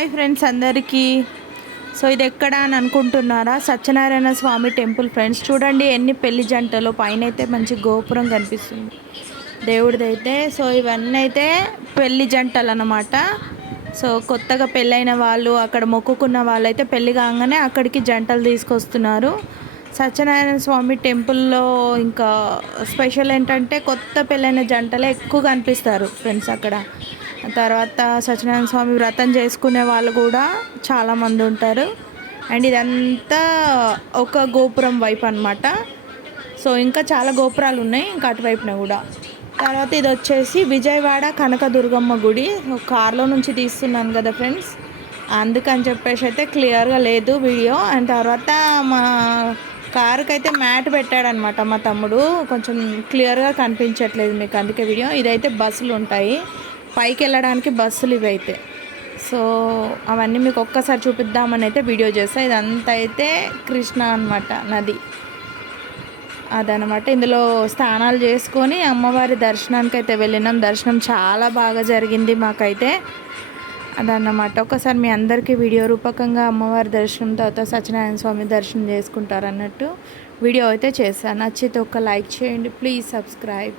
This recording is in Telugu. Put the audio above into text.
హాయ్ ఫ్రెండ్స్ అందరికీ. సో ఇది ఎక్కడ అని అనుకుంటున్నారా? సత్యనారాయణ స్వామి టెంపుల్ ఫ్రెండ్స్. చూడండి ఎన్ని పెళ్లి జంటలు, పైన అయితే మంచి గోపురం కనిపిస్తుంది దేవుడిదైతే. సో ఇవన్నీ అయితే పెళ్లి జంటలు అన్నమాట. సో కొత్తగా పెళ్ళైన వాళ్ళు, అక్కడ మొక్కుకున్న వాళ్ళైతే పెళ్ళి కాగానే అక్కడికి జంటలు తీసుకొస్తున్నారు. సత్యనారాయణ స్వామి టెంపుల్లో ఇంకా స్పెషల్ ఏంటంటే కొత్త పెళ్ళైన జంటలే ఎక్కువ కనిపిస్తారు ఫ్రెండ్స్ అక్కడ. తర్వాత సత్యనారాయణ స్వామి వ్రతం చేసుకునే వాళ్ళు కూడా చాలామంది ఉంటారు. అండ్ ఇదంతా ఒక గోపురం వైపు అనమాట. సో ఇంకా చాలా గోపురాలు ఉన్నాయి ఇంకా అటువైపున కూడా. తర్వాత ఇది వచ్చేసి విజయవాడ కనకదుర్గమ్మ గుడి. కార్లో నుంచి తీస్తున్నాను కదా ఫ్రెండ్స్, అందుకని చెప్పేసి అయితే క్లియర్గా లేదు వీడియో. అండ్ తర్వాత మా కారుకి అయితే మ్యాట్ పెట్టాడనమాట మా తమ్ముడు, కొంచెం క్లియర్గా కనిపించట్లేదు మీకు, అందుకే వీడియో. ఇదైతే బస్సులు ఉంటాయి పైకి వెళ్ళడానికి, బస్సులు ఇవైతే. సో అవన్నీ మీకు ఒక్కసారి చూపిద్దామని అయితే వీడియో చేస్తాను. ఇదంతా అయితే కృష్ణ అనమాట, నది అదనమాట. ఇందులో స్నానాలు చేసుకొని అమ్మవారి దర్శనానికి అయితే వెళ్ళినాం. దర్శనం చాలా బాగా జరిగింది మాకైతే, అదన్నమాట. ఒకసారి మీ అందరికీ వీడియో రూపకంగా అమ్మవారి దర్శనం, తర్వాత సత్యనారాయణ స్వామి దర్శనం చేసుకుంటారన్నట్టు వీడియో అయితే చేశాను. నచ్చితే ఒక లైక్ చేయండి, ప్లీజ్ సబ్స్క్రైబ్.